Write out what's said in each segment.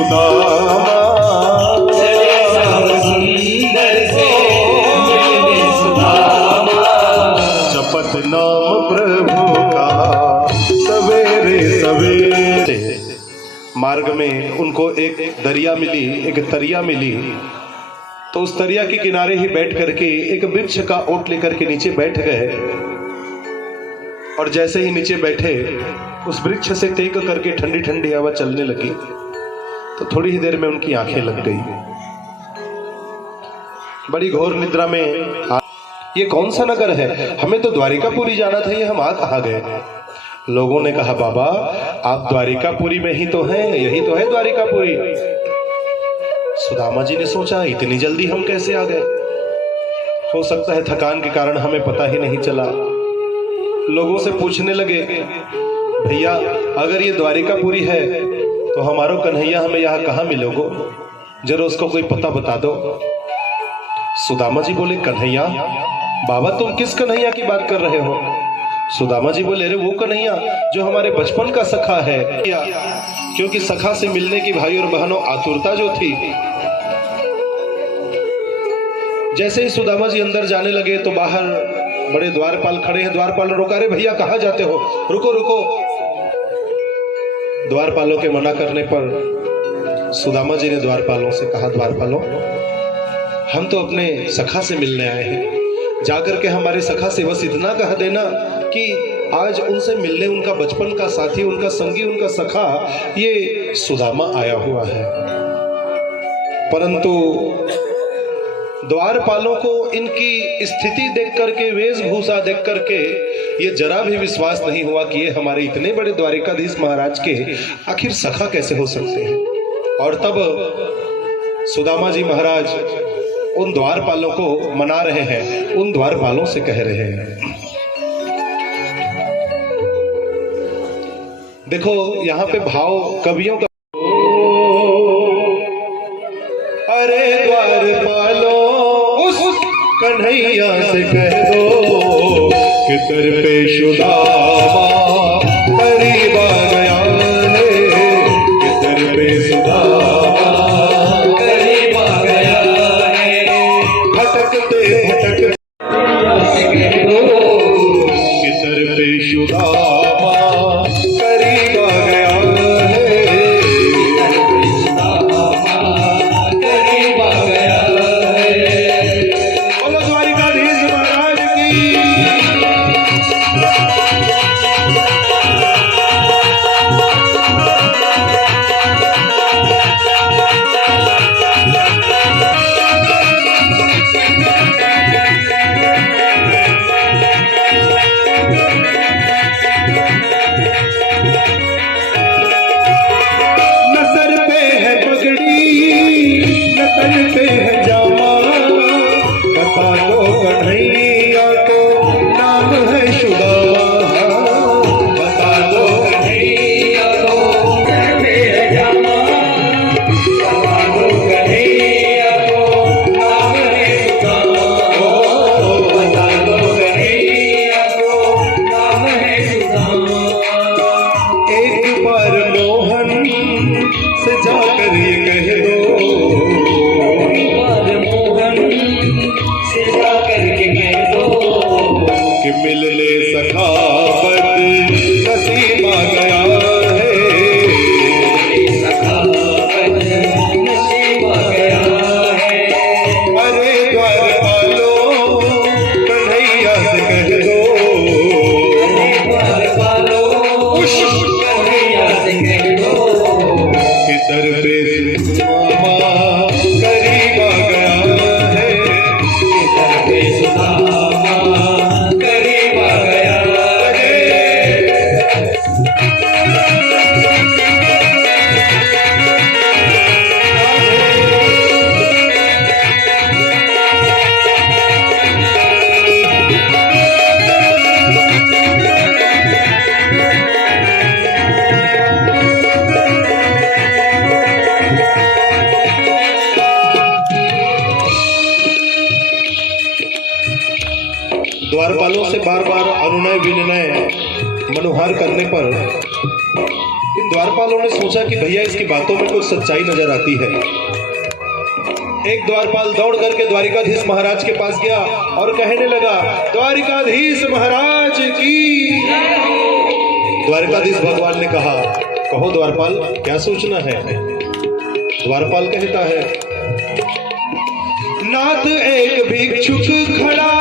सुदामा, जपत नाम प्रभु का सवेरे सवेरे। मार्ग में उनको एक दरिया मिली, एक तरिया मिली, तो उस तरिया के किनारे ही बैठ करके एक वृक्ष का ओट लेकर के नीचे बैठ गए। और जैसे ही नीचे बैठे, उस वृक्ष से टेक करके ठंडी ठंडी हवा चलने लगी, तो थोड़ी ही देर में उनकी आंखें लग गई। बड़ी घोर निद्रा में, ये कौन सा नगर है, हमें तो द्वारिकापुरी जाना था, ये हम आ कहाँ गए। लोगों ने कहा, बाबा आप द्वारिकापुरी में ही तो हैं, यही तो है द्वारिकापुरी। सुदामा जी ने सोचा, इतनी जल्दी हम कैसे आ गए, हो सकता है थकान के कारण हमें पता ही नहीं चला। लोगों से पूछने लगे, भैया अगर ये द्वारिकापुरी है तो हमारो कन्हैया हमें यहाँ कहाँ मिलोगो, जरा उसको कोई पता बता दो। सुदामा जी बोले, कन्हैया? बाबा तुम किस कन्हैया की बात कर रहे हो? सुदामा जी बोले, अरे वो कन्हैया जो हमारे बचपन का सखा है। क्योंकि सखा से मिलने की भाई और बहनों आतुरता जो थी। जैसे ही सुदामा जी अंदर जाने लगे तो बाहर बड़े द्वारपाल खड़े हैं। द्वारपाल ने रोका, अरे भैया कहाँ जाते हो, रुको रुको। द्वारपालों के मना करने पर सुदामा जी ने द्वारपालों से कहा, द्वारपालों हम तो अपने सखा से मिलने आए हैं, जाकर के हमारे सखा से बस इतना कह देना कि आज उनसे मिलने उनका बचपन का साथी, उनका संगी, उनका सखा ये सुदामा आया हुआ है। परंतु द्वारपालों को इनकी स्थिति देख करके, वेशभूषा देख करके ये जरा भी विश्वास नहीं हुआ कि ये हमारे इतने बड़े द्वारिकाधीश महाराज के आखिर सखा कैसे हो सकते हैं। और तब सुदामा जी महाराज उन द्वारपालों को मना रहे हैं, उन द्वारपालों से कह रहे हैं, देखो यहाँ पे भाव कवियों का, अरे द्वारपालों उस कन्हैया से कह दो कि दर पे सुदामा करीब आ गया है, कि दर पे सुदामा करीब आ गया है। भटकते भटकते कि दर पे सुदामा करीब आ गया है, करीब आ गया है। बोलो द्वारिकाधीश महाराज की। पे है जामा, बता दो कन्हैया को नाम है सुदामा, बता दो कन्हैया को नाम है जामा, बता दो कन्हैया को नाम है सुदामा, बता दो कन्हैया को नाम है सुदामा। एक बार मोहन से जाकर ये कह दो, कि मिलने सखावत नसीब आ गया है, सखावत नसीब आ गया है। अरे द्वारपालों कन्हैया से कह दो, अरे द्वारपालों कन्हैया से कह दो कि दर पे सुदामा करीब आ गया है, कि दर पे सुदामा द्वारपालों से बार बार अनुनय विनय मनुहार करने पर इन द्वारपालों ने सोचा कि भैया इसकी बातों में कुछ सच्चाई नजर आती है। एक द्वारपाल दौड़ करके द्वारिकाधीश महाराज के पास गया और कहने लगा, द्वारिकाधीश महाराज की। द्वारिकाधीश भगवान ने कहा, कहो द्वारपाल, क्या सोचना है? द्वारपाल कहता है, नाथ एक भिक्षुक खड़ा,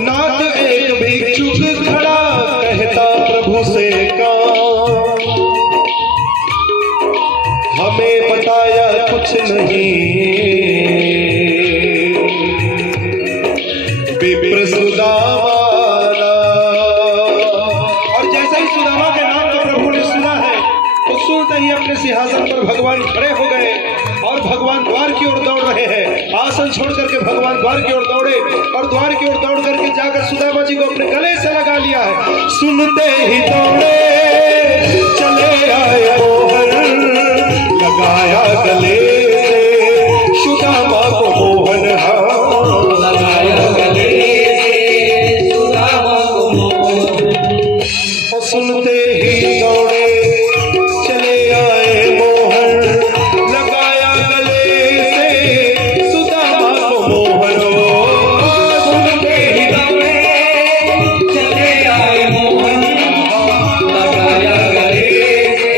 नाथ एक भिक्षुक खड़ा, कहता प्रभु से काम, हमें बताया कुछ नहीं, विप्र सुदामा। और जैसे ही सुदामा के नाम को प्रभु ने सुना है तो सुनते ही अपने सिंहासन पर भगवान खड़े हो गए और भगवान द्वार की ओर दौड़ रहे हैं। आसन छोड़ करके भगवान द्वार की ओर दौड़े और द्वार की ओर दौड़ करके जाकर सुदामा जी को अपने गले से लगा लिया है। सुनते ही दौड़े चले आए मोहन, लगाया गले से सुदामा को मोहन, लगाया गले से सुदामा को मोहन। और सुनते ही दौड़े चले आए मोहन, लगाया गले से सुदामा को मोहन। सुनते ही दौड़े चले आए मोहन, लगाया गले से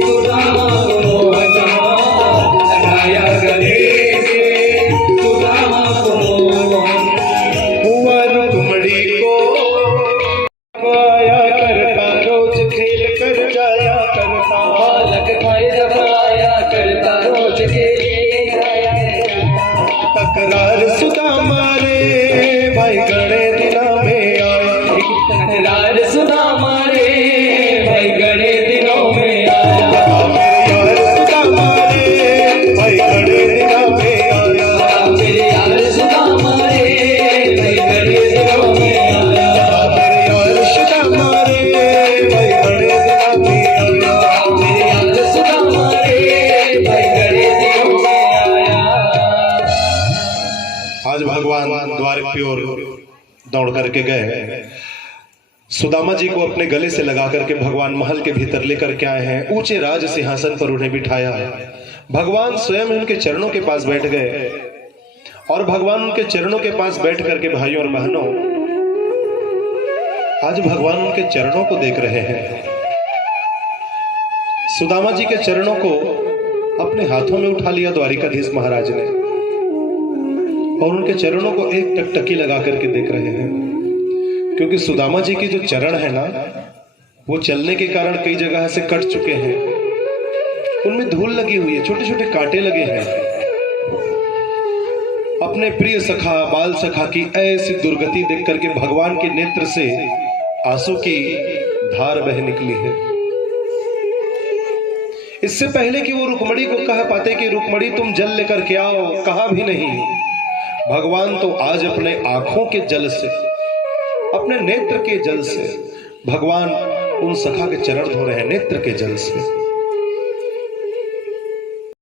सुदामा को मोहन, लगाया गले से सुदामा को मोहन। हुआ रुक्मणी को आया करता, रोज खेल कर जाया करता, बालक खाए जब आया करता, रोज खेल जाया करता। तकरार सुदामा रे भाई गणे दिना में आया, तकरार सुदामा रे भाई गणे दिनों में आया, मेरे यार सुदामा रे भाई गणे दिना में आया, मेरे यार सुदामा रे भाई गणे दिनों में आया, मेरे यार सुदामा रे भाई गणे दिना में आया, मेरे यार सुदामा रे भाई गणे दिनों में आया। आज भगवान द्वार की ओर दौड़ करके गए, सुदामा जी को अपने गले से लगा करके भगवान महल के भीतर लेकर के आए हैं। ऊंचे राज सिंहासन पर उन्हें बिठाया है। भगवान स्वयं उनके चरणों के पास बैठ गए और भगवान उनके चरणों के पास बैठ करके भाइयों और बहनों, आज भगवान उनके चरणों को देख रहे हैं। सुदामा जी के चरणों को अपने हाथों में उठा लिया द्वारिकाधीश महाराज ने और उनके चरणों को एक टकटकी लगा करके देख रहे हैं, क्योंकि सुदामा जी के जो चरण है ना, वो चलने के कारण कई जगह से कट चुके हैं, उनमें धूल लगी हुई है, छोटे छोटे कांटे लगे हैं। अपने प्रिय सखा बाल सखा की ऐसी दुर्गति देख करके भगवान के नेत्र से आंसू की धार बह निकली है। इससे पहले कि वो रुक्मणी को कह पाते कि रुक्मणी तुम जल लेकर के आओ, कहा भी नहीं, भगवान तो आज अपने आंखों के जल से, अपने नेत्र के जल से भगवान उन सखा के चरण धो रहे हैं, नेत्र के जल से।